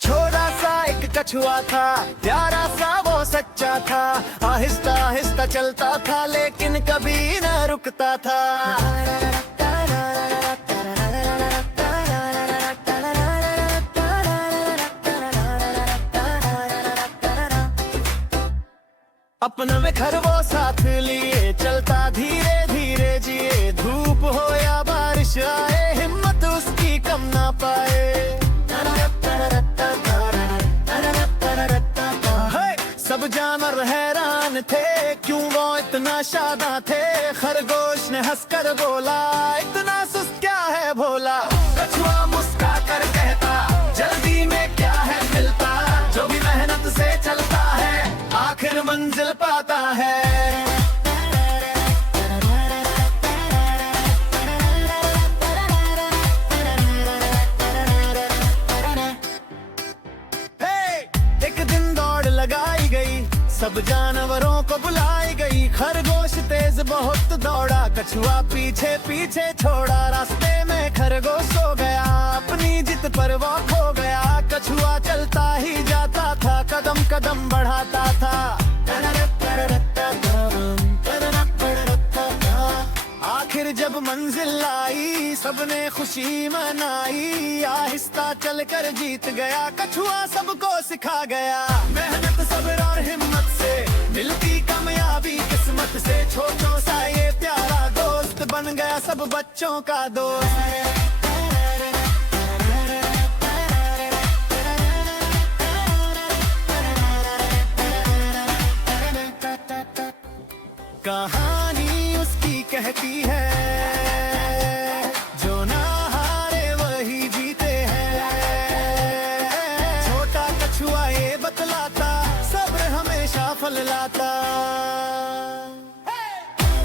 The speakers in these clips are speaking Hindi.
छोटा सा एक कछुआ था, प्यारा सा वो सच्चा था। आहिस्ता आहिस्ता चलता था लेकिन कभी न रुकता था। अपने में घर वो साथ लिए चलता धीरे धीरे जिए। धूप हो या बारिश आए हिम्मत उसकी कम ना पाए। सब जानवर हैरान थे क्यों वो इतना शादा थे। खरगोश ने हंसकर बोला इतना सुस्त क्या है भोला। कछुआ मुस्का कर कहता जल्दी में क्या है मिलता। जो भी मेहनत से चलता है आखिर मंजिल पाता है। एक दिन दौड़ लगाई गई, सब जानवरों को बुलाई गई। खरगोश तेज बहुत दौड़ा, कछुआ पीछे पीछे छोड़ा। रास्ते में खरगोश सो गया, अपनी जिद पर वो खो गया। कछुआ चलता ही जाता था, कदम कदम बढ़ाता था। आखिर जब मंजिल आई सबने खुशी मनाई। आहिस्ता चलकर जीत गया, कछुआ सबको सिखा गया। मेहनत सब्र और हिम्मत से मिलती कामयाबी किस्मत से। छोटों सा ये प्यारा दोस्त बन गया सब बच्चों का दोस्त। कहानी उसकी कहती है जो ना हारे वही जीते हैं। छोटा कछुआ ये बतलाता सब्र हमेशा फल लाता।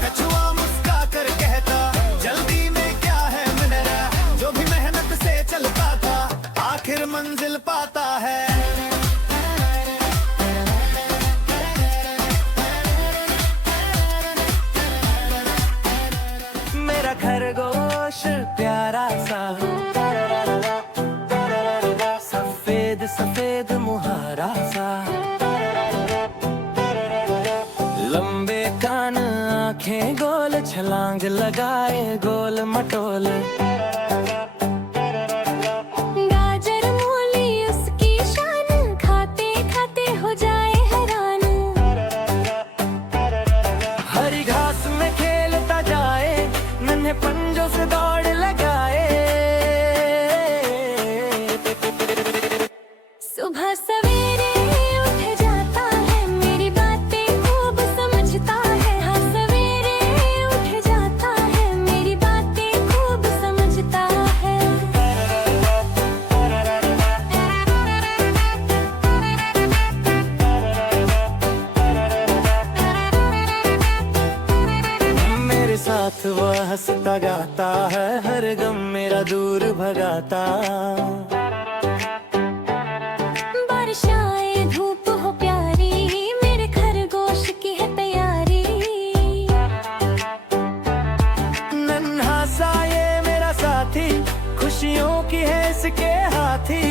कछुआ मुस्का कर कहता जल्दी में क्या है मेरा। जो भी मेहनत से चलता था आखिर मंजिल पाता है। खरगोश प्यारा सा सफेद सफेद मुहारा सा। लंबे कान आंखें गोल छलांग लगाए गोल मटोल। गाजर मूली उसकी शान, खाते खाते हो जाए हैरान। हरी घास में खेलता जाए, नन्हे पंजों से दौड़ लगाए। सुबह सवेरे उठ जाता है, मेरी बातें खूब समझता है। हाँ सवेरे उठ जाता है, मेरी बातें खूब समझता है। मेरे साथ वो हंसता गाता है, हर गम मेरा दूर भगाता। बारिश आए धूप हो प्यारी, मेरे खरगोश की है तैयारी। नन्हा सा ये मेरा साथी, खुशियों की है इसके हाथी।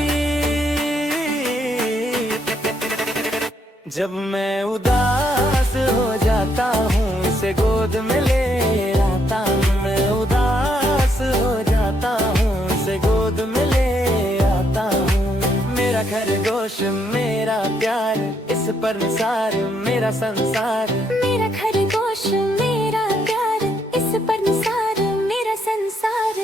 जब मैं उदास हो जाता हूँ इसे गोद में ले आता हूँ। मैं उदास हो जाता हूँ इसे गोद में ले आता हूँ। मेरा खरगोश मेरा प्यार, इस पर निसार मेरा संसार। मेरा खरगोश मेरा प्यार, इस पर निसार मेरा संसार।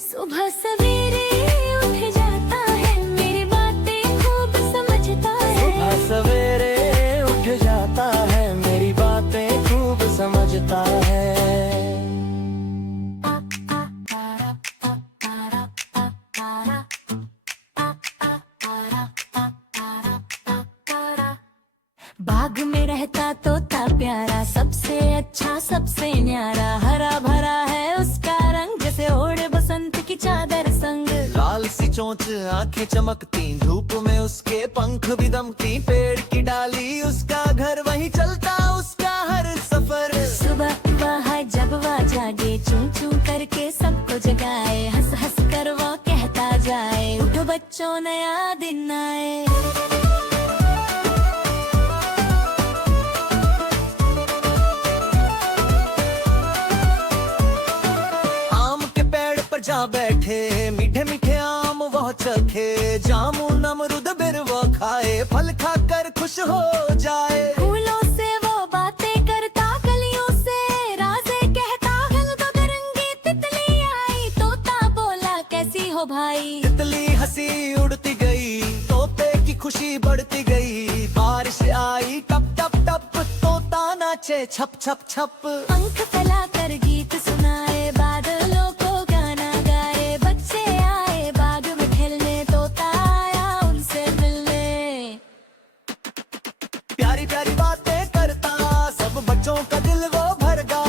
सुबह सवेरे उठ जाता है, मेरी बातें खूब समझता है। सुबह सवेरे उठ जाता है, मेरी बातें खूब समझता है। बाग में रहता तोता प्यारा, सबसे अच्छा सबसे न्यारा। हरा भरा है उसका रंग, जैसे ओढ़े बसंत की चादर संग। चोंच आंखें चमकती, धूप में उसके पंख भी दमकती। पेड़ की डाली उसका घर, वहीं चलता उसका हर सफर। सुबह वह जब वह जागे, चूं चूं करके सबको जगाए, हंस हंस कर वो कहता जाए, उठो बच्चों नया दिन आए। जा बैठे मीठे मीठे आम वह चखे, जामुन अमरुद बिर वो खाए, फल खाकर खुश हो जाए। फूलों से वो बातें करता, कलियों से राज़े कहता, गल बदरंगी तितली आई, तोता बोला कैसी हो भाई। तितली हंसी उड़ती गई, तोते की खुशी बढ़ती गई। बारिश आई टप टप टप, तोता नाचे छप छप छप। पंख फैलाकर गीत सुनाए, बादलों को गाना गाए, बच्चे आए बाग में खेलने, तोता आया उनसे मिलने। प्यारी प्यारी बातें करता, सब बच्चों का दिल वो भरगा।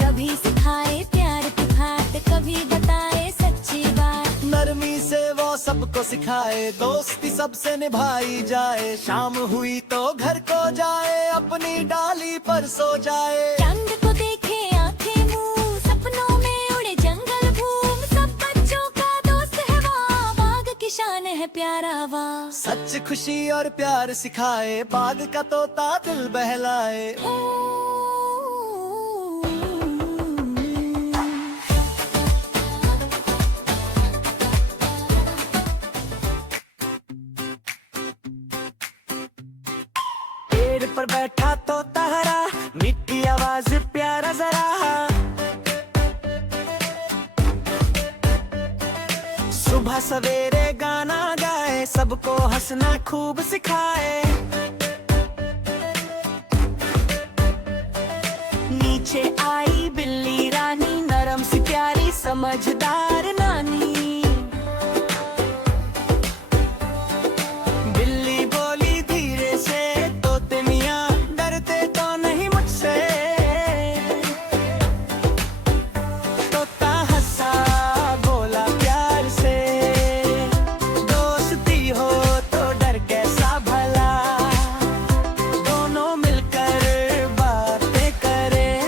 कभी सिखाए प्यार की बात, कभी बताए सच्ची बात। नरमी से वो सबको सिखाए, दोस्ती सबसे निभाई जाए। शाम हुई तो घर को जाए, अपनी डाली पर सो जाए। चांद को देखे आंखें मुंह, सपनों में उड़े जंगल घूम, सब बच्चों का दोस्त है वो, बाग की शान है प्यारा वा। सच खुशी और प्यार सिखाए, बाग का तोता दिल बहलाए। पेड़ पर बैठा तोता हरा, मीठी आवाज प्यारा जरा। सुबह सवेरे गाना गाए, सबको हंसना खूब सिखाए। नीचे आई बिल्ली रानी, नरम सी प्यारी समझदार नानी। बिल्ली बोली धीरे से, तोते मियाँ डरते तो नहीं मुझसे। तोता हंसा बोला प्यार से, दोस्ती हो तो डर कैसा भला। दोनों मिलकर बातें करें,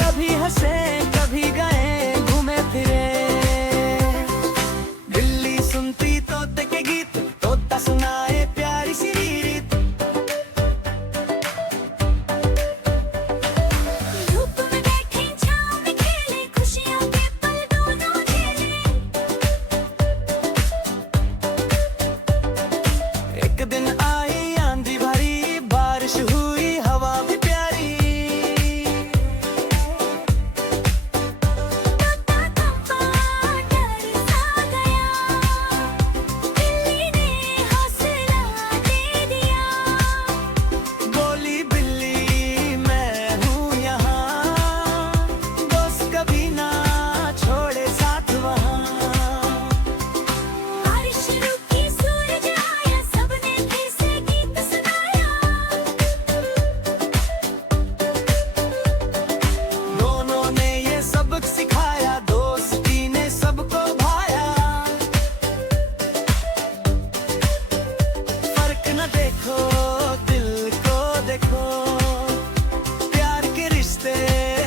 कभी हंसे कभी गए घूमे फिरे। बिल्ली सुनती तोते के गीत, तोता सुनाए प्यारी सी रीत। धूप में बैठे छाँव में खेले, खुशियों के पल दोनों झेले। एक दिन आई आंधी भरी, बारिश हुई हवा भी प्यारी। तोता थमा डर सा गया, बिल्ली ने हौसला दे दिया। बोली बिल्ली मैं हूँ यहाँ, दोस्त कभी ना छोड़े साथ वहाँ। बारिश रुकी सूरज आया, सबने फिर से गीत सुनाया। दोनों ने ये सबक सिखाया, दोस्ती ने सबको भाया। फर्क न देखो दिल को देखो, प्यार के रिश्ते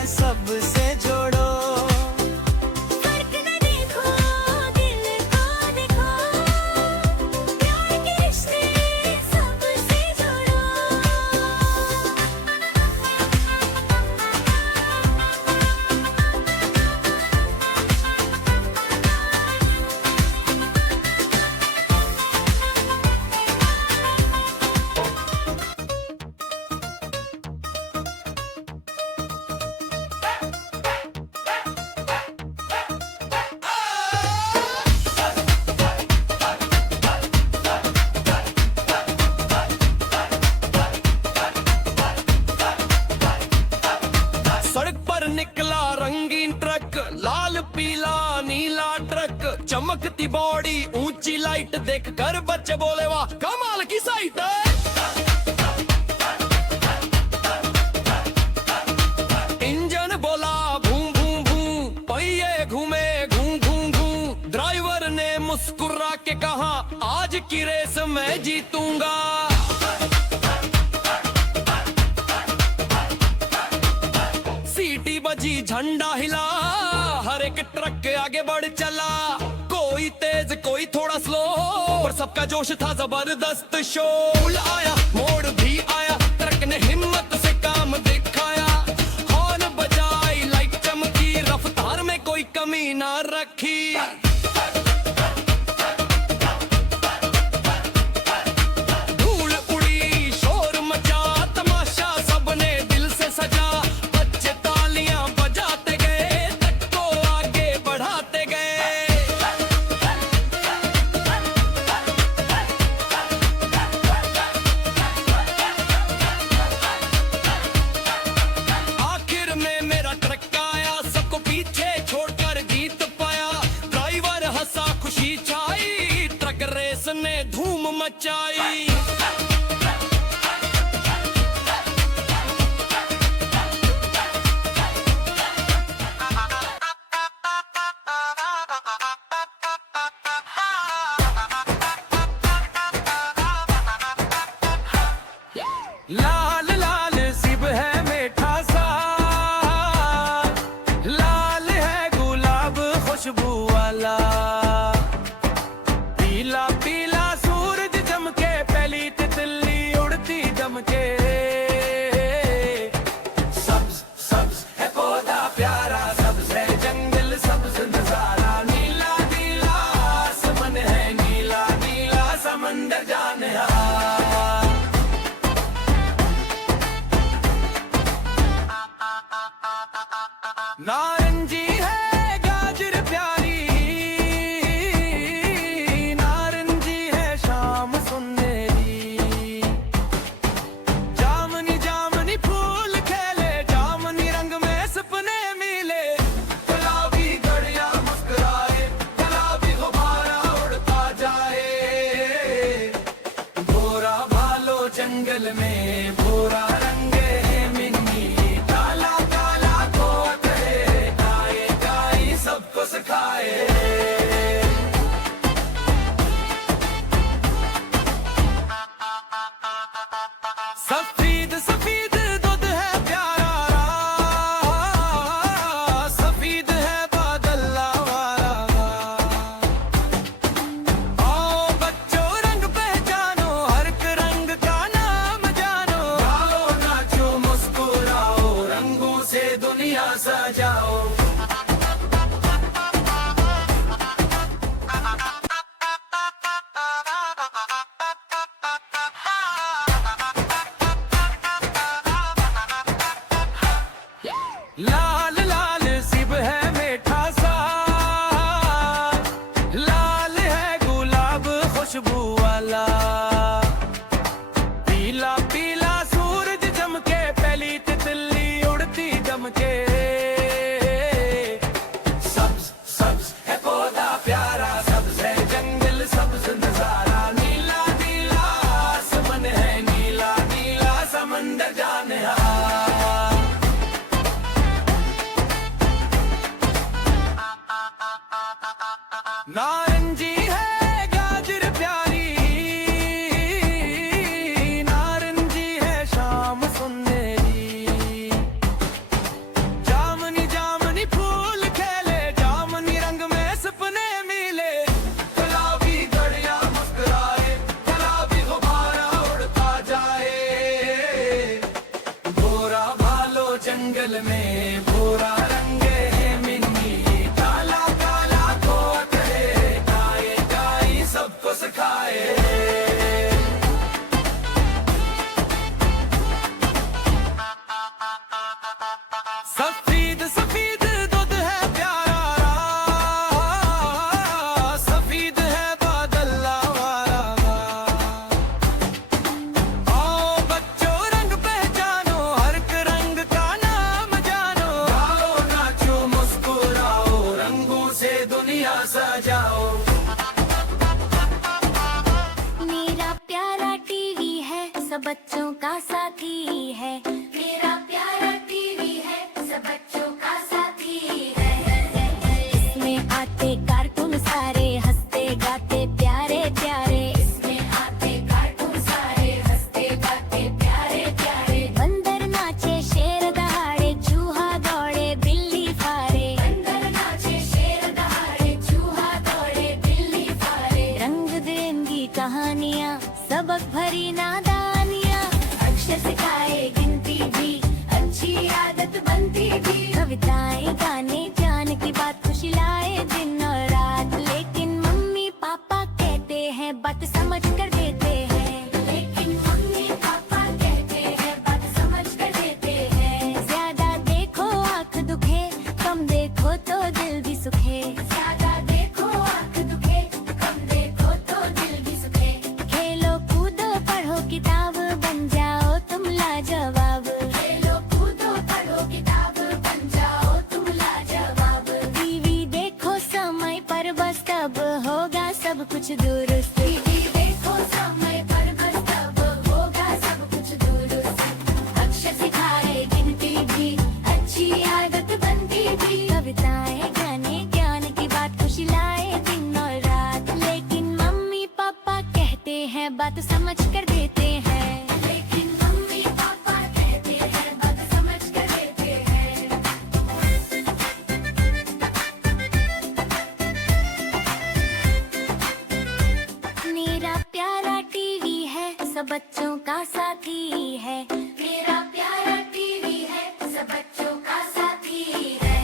सबसे जोड़ो। फर्क न देखो दिल को देखो, प्यार के रिश्ते सबसे जोड़ो। सड़क पर निकला रंगीन ट्रक, लाल पीला नीला ट्रक, चमकती बॉडी ऊंची लाइट देख कर बच्चे बोले वाह कमाल की साइट है। इंजन बोला भूं भूं भूं, पहिए घूमे घूं घूं घूं, ड्राइवर ने मुस्कुरा के कहा आज की रेस मैं जीतूंगा। सीटी बजी झंडा हिला, हर एक ट्रक आगे बढ़ चला। कोई तेज कोई थोड़ा स्लो, पर सबका जोश था जबरदस्त। शोर आया मोड़ भी आया, ट्रक ने हिम्मत से काम दिखाया। हॉर्न बजाई लाइट चमकी, रफ्तार में कोई कमी ना रखी। धूल उड़ी शोर मचा, तमाशा सबने दिल से सजा। बच्चे तालियां बजाते गए, ट्रक को आगे बढ़ाते गए। आखिर में मेरा ट्रक आया, सबको पीछे छोड़कर जीत पाया। ड्राइवर हंसा खुशी छाई, ट्रक रेस ने धूम मचाई। लाल लाल सिब है मीठा सा, लाल है गुलाब खुशबू वाला। पीला पीला सूरज चमके, पहली तितली उड़ती दमके। सब्ज सब्ज है पौधा प्यारा, सब्ज है जंगल सब्ज नजारा। नीला नीला आसमान है, नीला नीला समंदर जाने हार। नारंगी है गाजर प्यारी, नारंगी है शाम सुनहरी। जामनी जामनी फूल खेले, जामनी रंग में सपने मिले। गुलाबी गड़िया मुस्कुराए, गुलाबी गुब्बारा उड़ता जाए। भोरा भालो जंगल में, भोरा रंग है मिन्नी। काला काला कोट है, गाए गाई सबको सिखाए। सफेद सफेद दूध है प्यारा, सफेद है बादल वाला। आओ बच्चों रंग पहचानो, हर एक रंग का नाम जानो। गाओ नाचो मुस्कुराओ, रंगों से दुनिया सजाओ। लाल लाल सिब है मीठा सा, लाल है गुलाब खुशबू वाला। पीला पीला सूरज चमके, पहली तितली उड़ती दमके। सब्ज सब्ज है पौधा प्यारा, सब्ज है जंगल सब्ज नजारा। नीला नीला आसमान है, नीला नीला समंदर जाने हार। नारंगी है गाजर प्यारी, नारंगी है शाम सुनहरी। जामनी जामनी फूल खेले, जामनी रंग में सपने मिले। गुलाबी गड़िया मुस्कुराए, गुलाबी गुब्बारा उड़ता जाए। भोरा भालो जंगल में, भोरा रंग है मिन्नी। काला काला कोट है, गाए गाई सबको सिखाए। सफेद सफेद दूध है प्यारा, सफेद है बादल वाला। आओ बच्चों रंग पहचानो, हर एक रंग का नाम जानो। गाओ नाचो मुस्कुराओ, रंगों से दुनिया सजाओ। मेरा प्यारा टीवी है, सब बच्चों का साथी है। मेरा प्यारा टीवी है, सब बच्चों का साथी है। इसमें आते कार्टून सारे हंसते सबक भरी नादानियाँ, अक्षर सिखाए गिनती भी, अच्छी आदत बनती भी। कविताएं गाने ज्ञान की बात खुशी लाए दिन और रात, लेकिन मम्मी पापा कहते हैं बात समझ कर देते हैं। लेकिन मम्मी पापा कहते हैं बात समझ कर देते हैं। ज्यादा देखो आँख दुखे, कम देखो तो दिल भी सुखे। ज्यादा देखो आँख दुखे, कम देखो तो दिल भी सुखे। खेलो कूदो पढ़ो किताब, बन जाओ तुम लाजवाब। खेलो कूदो पढ़ो किताब, बन जाओ तुम लाजवाब। टीवी देखो समय पर बस, तब होगा सब कुछ दुरुस्त। टीवी देखो समय पर बस, तब होगा सब कुछ दुरुस्त। अक्षर सिखाए गिनती भी, अच्छी आदत बनती भी। कविताएं गाने ज्ञान की बात खुशी लाए दिन और रात, लेकिन मम्मी पापा कहते हैं बात समझ कर देते हैं। लेकिन मम्मी पापा कहते हैं बात समझ कर देते हैं। मेरा प्यारा टीवी है, सब बच्चों का साथी है। मेरा प्यारा टीवी है, सब बच्चों का साथी है।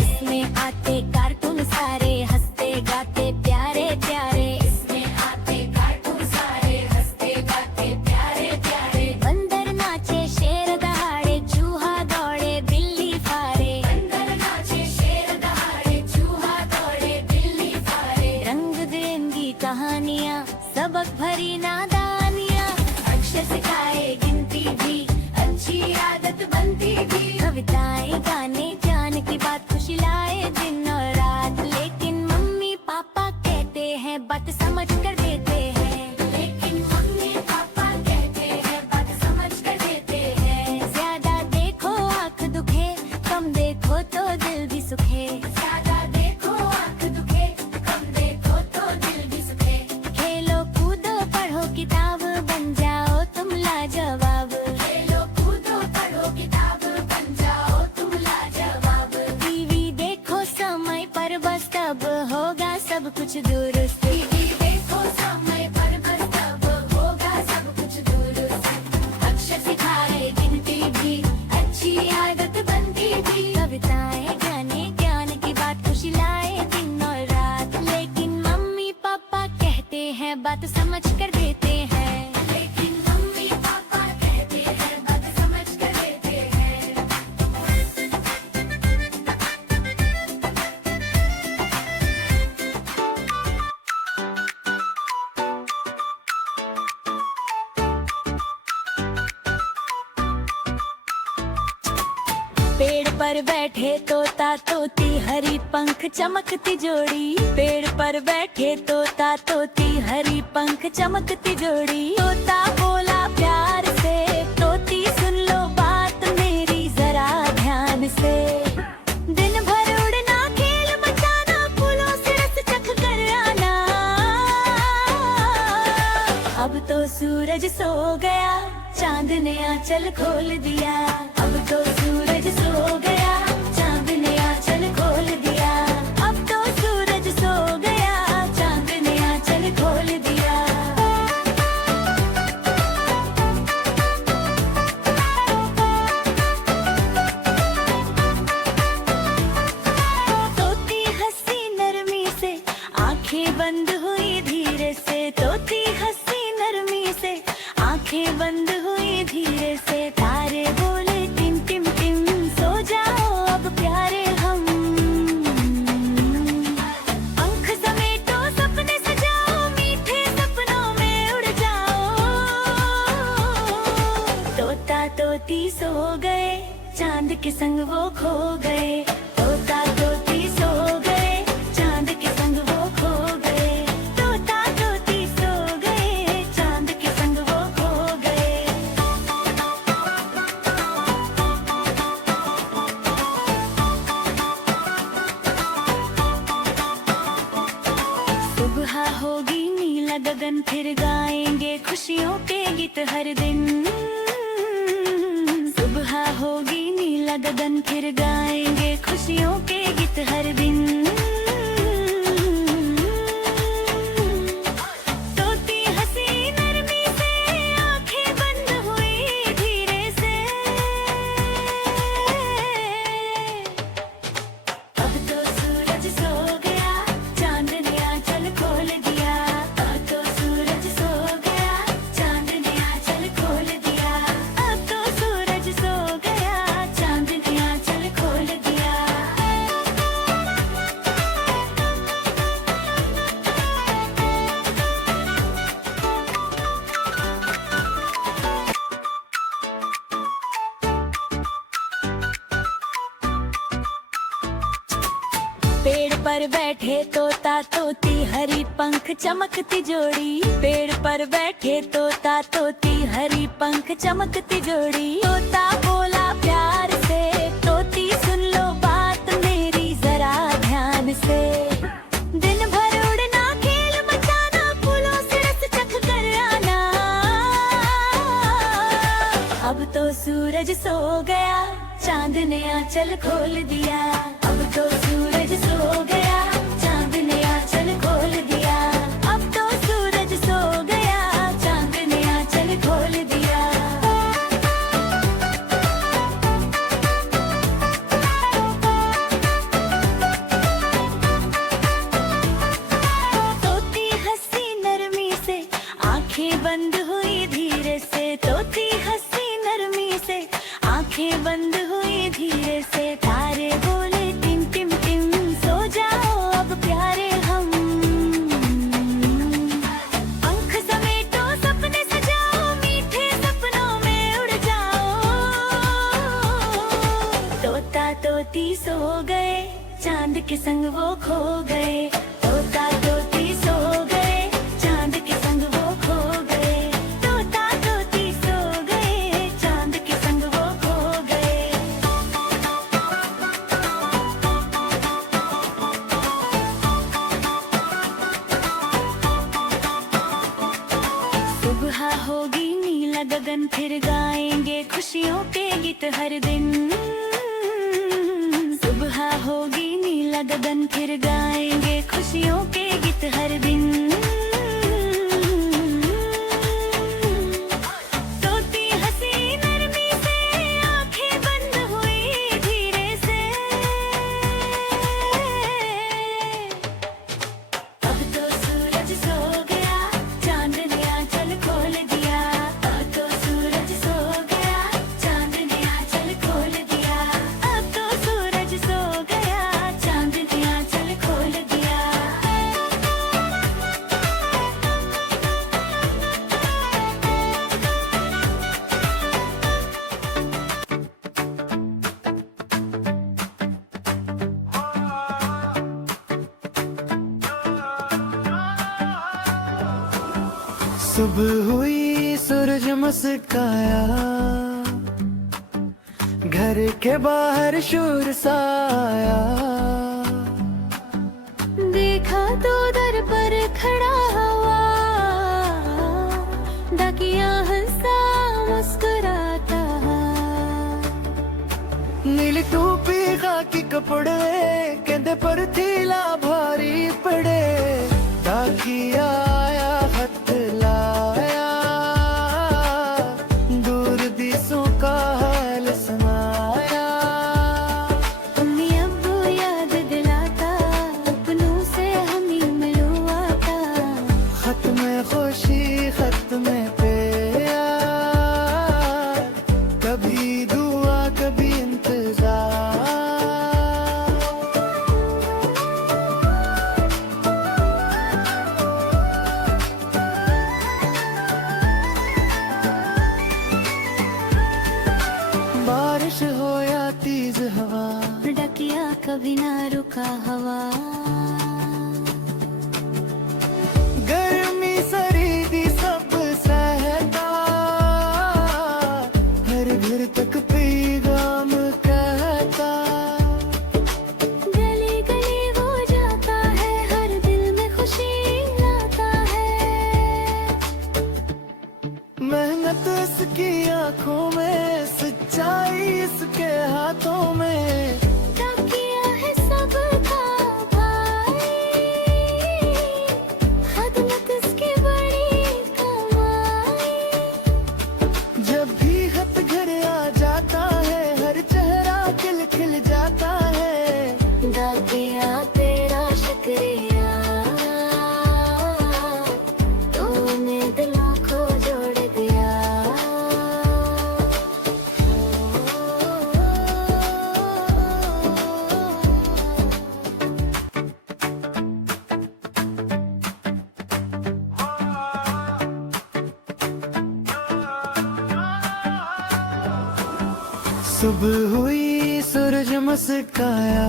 इसमें आते कार्टून सारे, हंसते गाते प्यारे प्यारे। इसमें आते कार्टून सारे, हंसते गाते प्यारे प्यारे। बंदर नाचे शेर दहाड़े, चूहा दौड़े बिल्ली फारे। बंदर नाचे शेर दहाड़े, चूहा दौड़े बिल्ली फारे। रंग बिरंगी कहानियाँ, सबक भरी नादानियाँ, अक्षर सिखाए गिनती भी, अच्छी आदत बनती भी। कविताएं गाने ज्ञान की बात खुशी लाए दिन और रात, लेकिन मम्मी पापा कहते हैं बात समझ कर देते हैं। लेकिन मम्मी पापा कहते हैं बात समझ कर देते हैं। ज्यादा देखो आँख दुखे, कम देखो तो दिल भी सुखे। ज्यादा देखो आँख दुखे, कम देखो तो दिल भी सुखे। खेलो कूदो पढ़ो किताब, बन जाओ तुम लाजवाब। खेलो कूदो पढ़ो किताब, बन जाओ तुम लाजवाब। टीवी देखो समय पर बस, तब होगा सब कुछ दुरुस्त। टीवी देखो समय पर बस, तब होगा सब कुछ दुरुस्त। अक्षर सिखाए गिनती भी, अच्छी आदत बनती भी। कविताएं गाने ज्ञान की बात खुशी लाए दिन और रात, लेकिन मम्मी पापा कहते हैं बात समझ कर देते हैं। लेकिन मम्मी पापा कहते हैं बात समझ कर देते हैं। पेड़ पर बैठे तोता तोती, हरी पंख चमकती जोड़ी। पेड़ पर बैठे तोता तोती, हरी पंख चमकती जोड़ी। तोता बोला प्यार से, तोती सुन लो बात मेरी जरा ध्यान से। दिन भर उड़ना खेल मचाना, फूलों से रस चख कर आना। अब तो सूरज सो गया, चांद ने आंचल खोल दिया। अब तो सूरज सो गया, चांद ने आंचल खोल दिया। अब तो सूरज सो गया, चांद ने आंचल खोल दिया। तोती हंसी नरमी से, आंखें बंद हुई धीरे से। तोती हंसी नरमी से, आंखें बंद हुई धीरे से। तारे बोले टिम टिम टिम, सो जाओ अब प्यारे हम। पंख समेटो सपने सजाओ, मीठे सपनों में उड़ जाओ। तोता तोती सो गए, चांद के संग वो खो गए। तोता तोती सो गए, चांद के संग वो खो गए। तोता तोती सो गए, चांद के संग वो खो गए। सुबह होगी नीला गगन, फिर गाएंगे खुशियों के गीत हर दिन। सुबह होगी नीला गगन, फिर गाएंगे खुशियों के गीत हर दिन। तोती हंसी नर पर बैठे तोता तोती हरी पंख चमकती जोड़ी, पेड़ पर बैठे तोता तोती हरी पंख चमकती जोड़ी। तोता बोला प्यार से, तोती सुन लो बात मेरी जरा ध्यान से। दिन भर उड़ना खेल मचाना, फूलों से रस चख कर आना। अब तो सूरज सो गया, चांद ने आंचल खोल दिया। अब तो सूरज सो गया, चांद ने आंचल खोल दिया। अब तो सूरज सो गया, चांद ने आंचल खोल दिया। तोती हंसी नरमी से, आंखें बंद हुई धीरे से। तोती हंसी नरमी से, आंखें बंद हुई धीरे से। तारे बोले टिम टिम टिम, सो जाओ अब प्यारे हम। पंख समेटो सपने सजाओ, मीठे सपनों में उड़ जाओ। तोता तोती सो गए, चांद के संग वो खो गए। तोता तोती सो गए, चांद के संग वो खो गए। तोता तोती सो गए, चांद के संग वो खो गए। सुबह होगी नीला गगन, फिर गाएंगे खुशियों के गीत हर दिन। सुबह होगी नीला गगन, फिर गाएंगे खुशियों के गीत हर दिन। तोती हंसी नरमी से, आंखें बंद हुई धीरे से। अब तो सूरज सो गया, चांद ने आंचल खोल दिया। अब तो सूरज सो गया, चांद ने आंचल खोल दिया। अब तो सूरज सो गया, चांद ने आंचल खोल दिया। सुबह हुई सूरज मुस्काया, घर के बाहर शोर सा आया। देखा तो दर पर खड़ा हुआ, डाकिया हंसा मुस्कुराता। नीली टोपी खाकी कपड़े, कहते पर थीला भारी पड़े। डाकिया आया खत लाया, दूर दिसों का हाल सुनाया। अम्मी अब्बू याद दिलाता, अपनों से हमी मिलवाता। खत में खुशी खत में प्यार, कभी दुआ कभी इंतजार। बारिश हो या तेज हवा, डाकिया कभी ना रुका हवा। गर्मी सर्दी सब सहता, हर घर तक पैगाम कहता। गली गली वो जाता है, हर दिल में खुशी लाता है। मेहनत इसकी आंखों में, सच्चाई इसके हाथों में। डाकिया है सबका भाई, खदमत इसकी बड़ी कमाई। जब भी खत घर आ जाता है, हर चेहरा खिल खिल जाता है। डाकिया तेरा शुक्रिया, तूने दिलों को जोड़ दिया। सुबह हुई सूरज मुस्काया,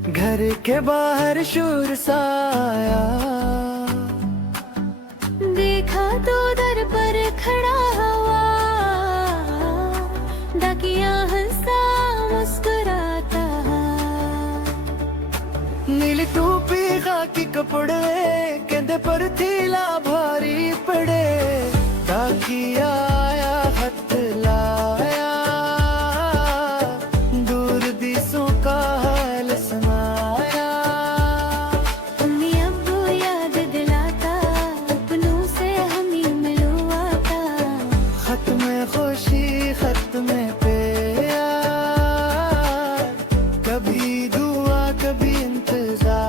घर के बाहर शोर सा आया, देखा तो दर पर खड़ा हुआ, डाकिया हंसा मुस्कुराता। नीली टोपी खाकी कपड़े, कहते पर थीला भारी पड़े। डाकिया आया खत लाया, दूर दिसों का हाल सुनाया। अम्मी अब्बू याद दिलाता, अपनों से हमी मिलवाता। खत में खुशी खत में प्यार, कभी दुआ कभी इंतजार।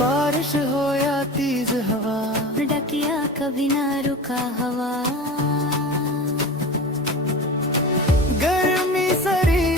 बारिश हो या तेज हवा, डाकिया कभी ना रुका हवा। गर्मी सरी